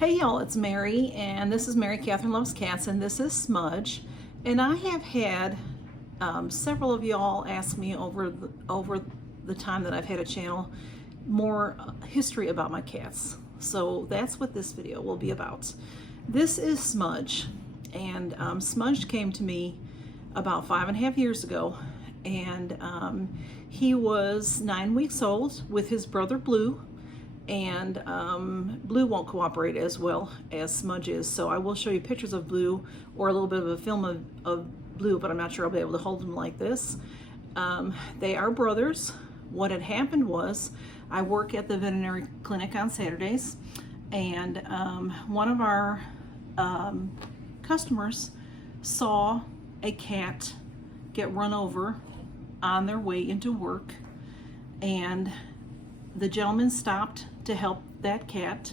Hey y'all, it's Mary, and this is Mary Catherine Loves Cats, and this is Smudge. And I have had several of y'all ask me over the time that I've had a channel more history about my cats. So that's what this video will be about. This is Smudge, and Smudge came to me about 5.5 years ago, and he was 9 weeks old with his brother Blue. And Blue won't cooperate as well as Smudge is, so I will show you pictures of Blue or a little bit of a film of Blue, but I'm not sure I'll be able to hold him like this. They are brothers. What had happened was I work at the veterinary clinic on Saturdays, and one of our customers saw a cat get run over on their way into work, and the gentleman stopped to help that cat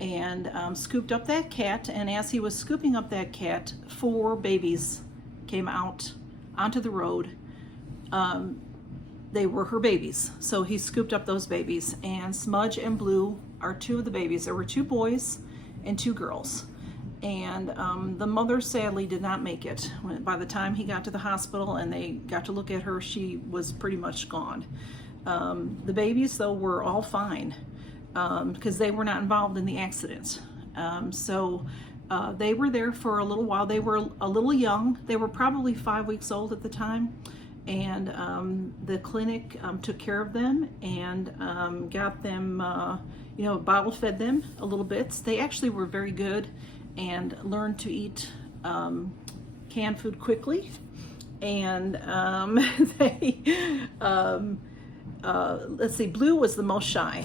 and scooped up that cat, and as he was scooping up that cat, 4 babies came out onto the road. They were her babies, so he scooped up those babies, and Smudge and Blue are 2 of the babies. There were 2 boys and 2 girls, and the mother sadly did not make it. By the time he got to the hospital and they got to look at her, she was pretty much gone. The babies, though, were all fine because they were not involved in the accident. So they were there for a little while. They were a little young. They were probably 5 weeks old at the time. And the clinic took care of them and got them, bottle fed them a little bit. They actually were very good and learned to eat canned food quickly. And let's see, Blue was the most shy.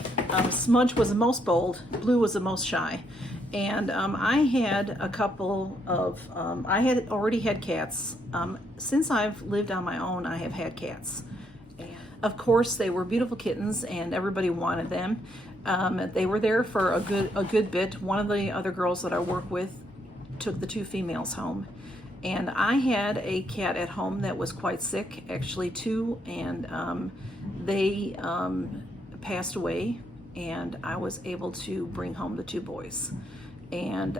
Smudge was the most bold. Blue was the most shy. And I had a couple of, I had already had cats. Since I've lived on my own, I have had cats. And of course, they were beautiful kittens and everybody wanted them. They were there for a good bit. One of the other girls that I work with took the 2 females home. And I had a cat at home that was quite sick, actually 2, and they passed away, and I was able to bring home the 2 boys. And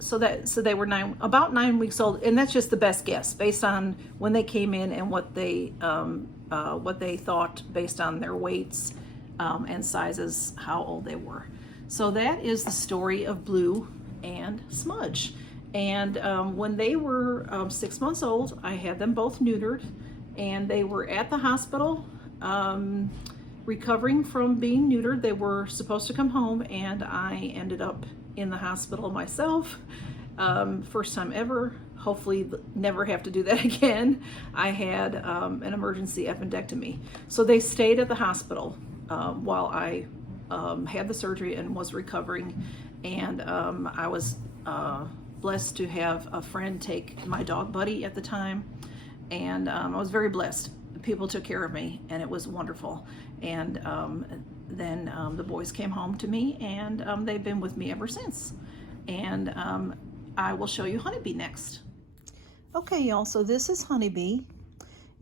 so they were about 9 weeks old, and that's just the best guess based on when they came in and what they thought based on their weights and sizes, how old they were. So that is the story of Blue and Smudge. And when they were 6 months old, I had them both neutered, and they were at the hospital recovering from being neutered. They were supposed to come home, and I ended up in the hospital myself. First time ever. Hopefully never have to do that again. I had an emergency appendectomy. So they stayed at the hospital while I had the surgery and was recovering, and I was blessed to have a friend take my dog Buddy at the time, and I was very blessed. People took care of me, and it was wonderful. And then the boys came home to me, and they've been with me ever since. And I will show you Honeybee next. Okay, y'all, so this is Honeybee,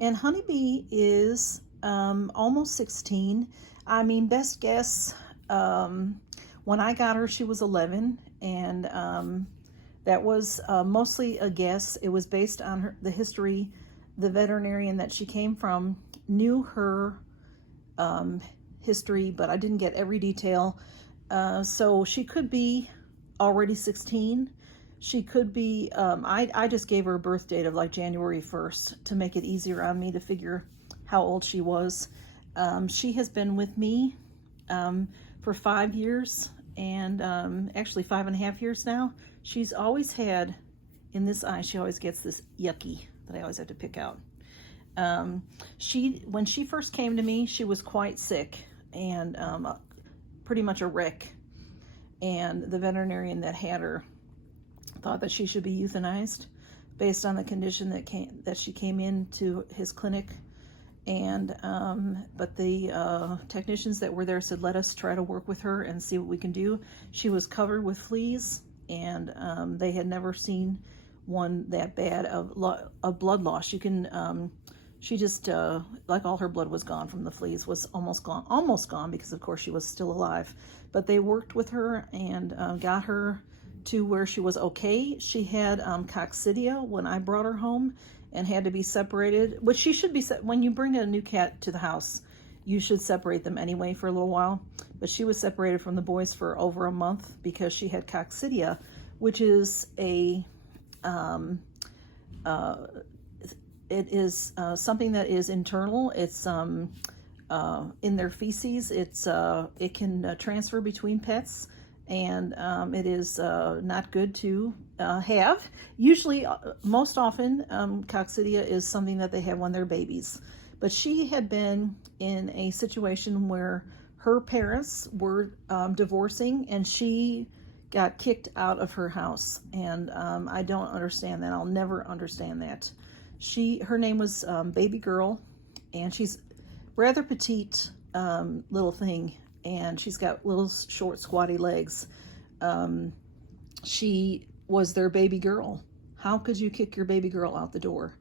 and Honeybee is almost 16. I mean, best guess, when I got her, she was 11, and that was mostly a guess. It was based on the history. The veterinarian that she came from knew her history, but I didn't get every detail. So she could be already 16. She could be, I just gave her a birth date of like January 1st to make it easier on me to figure how old she was. She has been with me for 5 years, and actually 5.5 years now. She's always had, in this eye, she always gets this yucky that I always have to pick out. When she first came to me, she was quite sick and pretty much a wreck. And the veterinarian that had her thought that she should be euthanized based on the condition that she came into his clinic. And but the technicians that were there said, let us try to work with her and see what we can do. She was covered with fleas, and they had never seen one that bad of blood loss. You can she just, like all her blood was gone from the fleas, was almost gone because of course she was still alive. But they worked with her and got her to where she was okay. She had coccidia when I brought her home and had to be separated, which she should be, when you bring a new cat to the house, you should separate them anyway for a little while. But she was separated from the boys for over a month because she had coccidia, which is a, it is something that is internal. It's in their feces. It can transfer between pets, and it is not good to have. Usually, most often, coccidia is something that they have when they're babies. But she had been in a situation where her parents were divorcing, and she got kicked out of her house. And I don't understand that. I'll never understand that. Her name was Baby Girl, and she's rather petite little thing, and she's got little short squatty legs. She was their baby girl. How could you kick your baby girl out the door?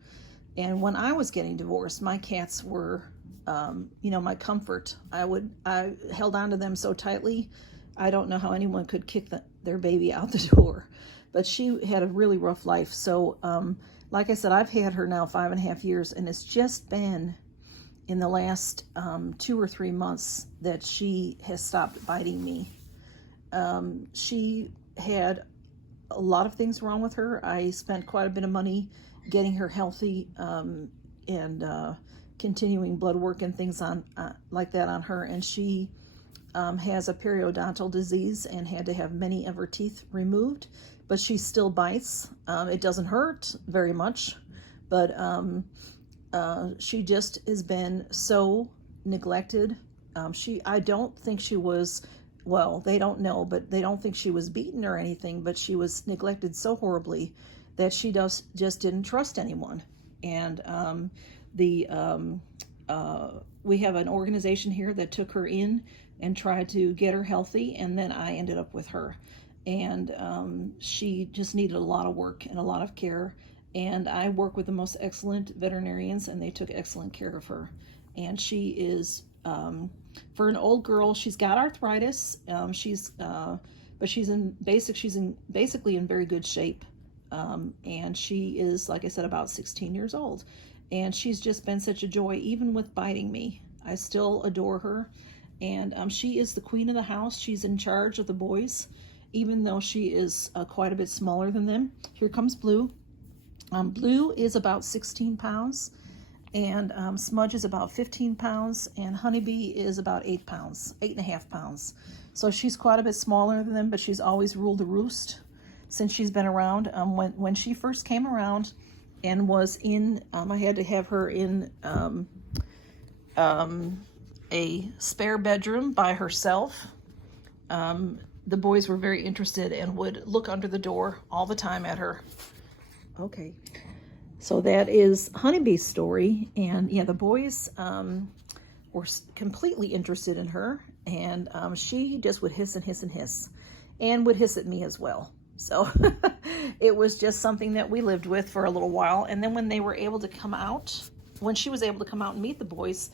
And when I was getting divorced, my cats were, my comfort. I held on to them so tightly. I don't know how anyone could kick their baby out the door, but she had a really rough life. So, like I said, I've had her now 5.5 years, and it's just been in the last 2 or 3 months that she has stopped biting me. She had a lot of things wrong with her. I spent quite a bit of money getting her healthy and continuing blood work and things on like that on her, and she has a periodontal disease and had to have many of her teeth removed, but she still bites. It doesn't hurt very much, but she just has been so neglected. I don't think she was, well, they don't know, but they don't think she was beaten or anything, but she was neglected so horribly that she just didn't trust anyone. And we have an organization here that took her in and tried to get her healthy, and then I ended up with her. And she just needed a lot of work and a lot of care. And I work with the most excellent veterinarians, and they took excellent care of her. And she is, for an old girl, she's got arthritis. But she's basically in very good shape. And she is, like I said, about 16 years old. And she's just been such a joy, even with biting me. I still adore her. And she is the queen of the house. She's in charge of the boys, even though she is quite a bit smaller than them. Here comes Blue. Blue is about 16 pounds, and Smudge is about 15 pounds, and Honeybee is about 8 pounds, 8.5 pounds. So she's quite a bit smaller than them, but she's always ruled the roost since she's been around. When she first came around and was in, I had to have her in a spare bedroom by herself. The boys were very interested and would look under the door all the time at her. Okay, so that is Honeybee's story, and yeah, the boys were completely interested in her, and she just would hiss and hiss and hiss, and would hiss at me as well. So it was just something that we lived with for a little while, and then when they were able to come out, when she was able to come out and meet the boys,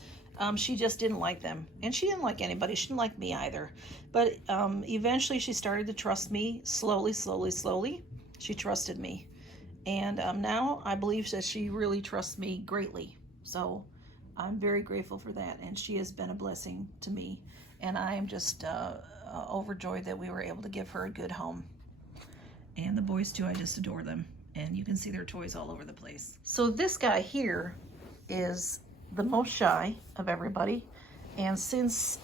she just didn't like them, and she didn't like anybody. She didn't like me either, but eventually she started to trust me. Slowly, she trusted me. And now I believe that she really trusts me greatly. So I'm very grateful for that. And she has been a blessing to me. And I am just overjoyed that we were able to give her a good home. And the boys too, I just adore them. And you can see their toys all over the place. So this guy here is the most shy of everybody. And since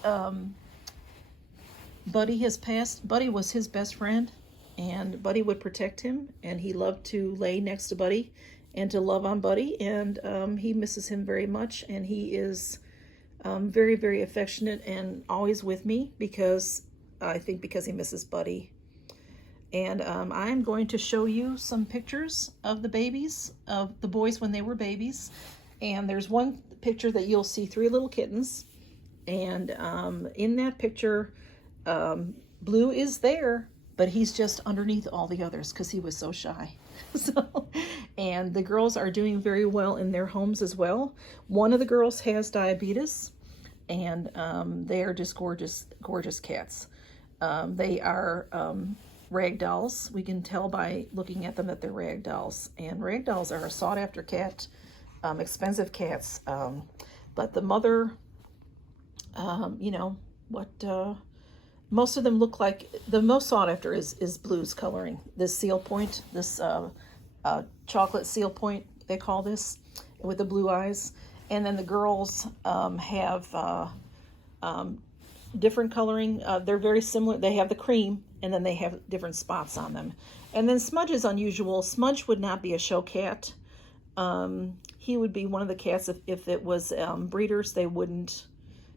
Buddy has passed, Buddy was his best friend. And Buddy would protect him, and he loved to lay next to Buddy and to love on Buddy, and he misses him very much, and he is very, very affectionate and always with me because he misses Buddy. And I'm going to show you some pictures of the babies, of the boys when they were babies. And there's one picture that you'll see 3 little kittens, and in that picture, Blue is there, but he's just underneath all the others because he was so shy. So, and the girls are doing very well in their homes as well. One of the girls has diabetes, and they are just gorgeous, gorgeous cats. They are rag dolls. We can tell by looking at them that they're rag dolls. And rag dolls are a sought-after cat, expensive cats. But the mother, you know, most of them look like, the most sought after is blues coloring. This seal point, this chocolate seal point, they call this, with the blue eyes. And then the girls have different coloring. They're very similar. They have the cream, and then they have different spots on them. And then Smudge is unusual. Smudge would not be a show cat. He would be one of the cats, if it was breeders, they wouldn't,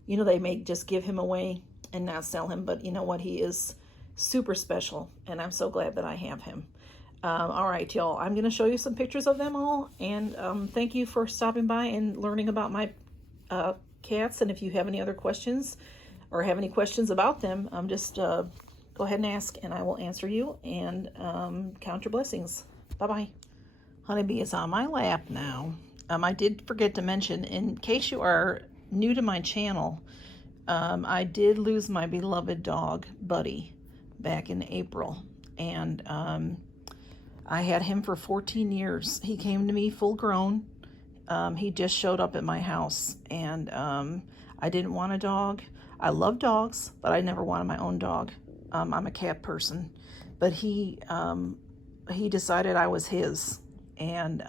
you know, they may just give him away and not sell him. But you know what? He is super special, and I'm so glad that I have him. All right, y'all, I'm going to show you some pictures of them all. And thank you for stopping by and learning about my cats. And if you have any other questions or have any questions about them, just go ahead and ask, and I will answer you. And count your blessings. Bye-bye. Honeybee is on my lap now. I did forget to mention, in case you are new to my channel, I did lose my beloved dog, Buddy, back in April. And I had him for 14 years. He came to me full grown. He just showed up at my house, and I didn't want a dog. I love dogs, but I never wanted my own dog. I'm a cat person, but he decided I was his, and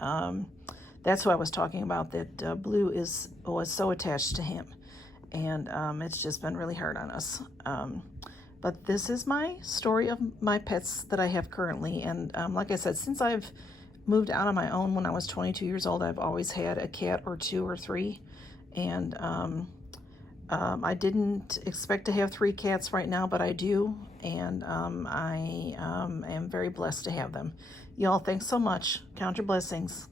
that's who I was talking about. That Blue was so attached to him, and it's just been really hard on us. But this is my story of my pets that I have currently, and like I said, since I've moved out on my own when I was 22 years old, I've always had a cat or two or three, and I didn't expect to have 3 cats right now, but I do, and I am very blessed to have them. Y'all, thanks so much. Count your blessings.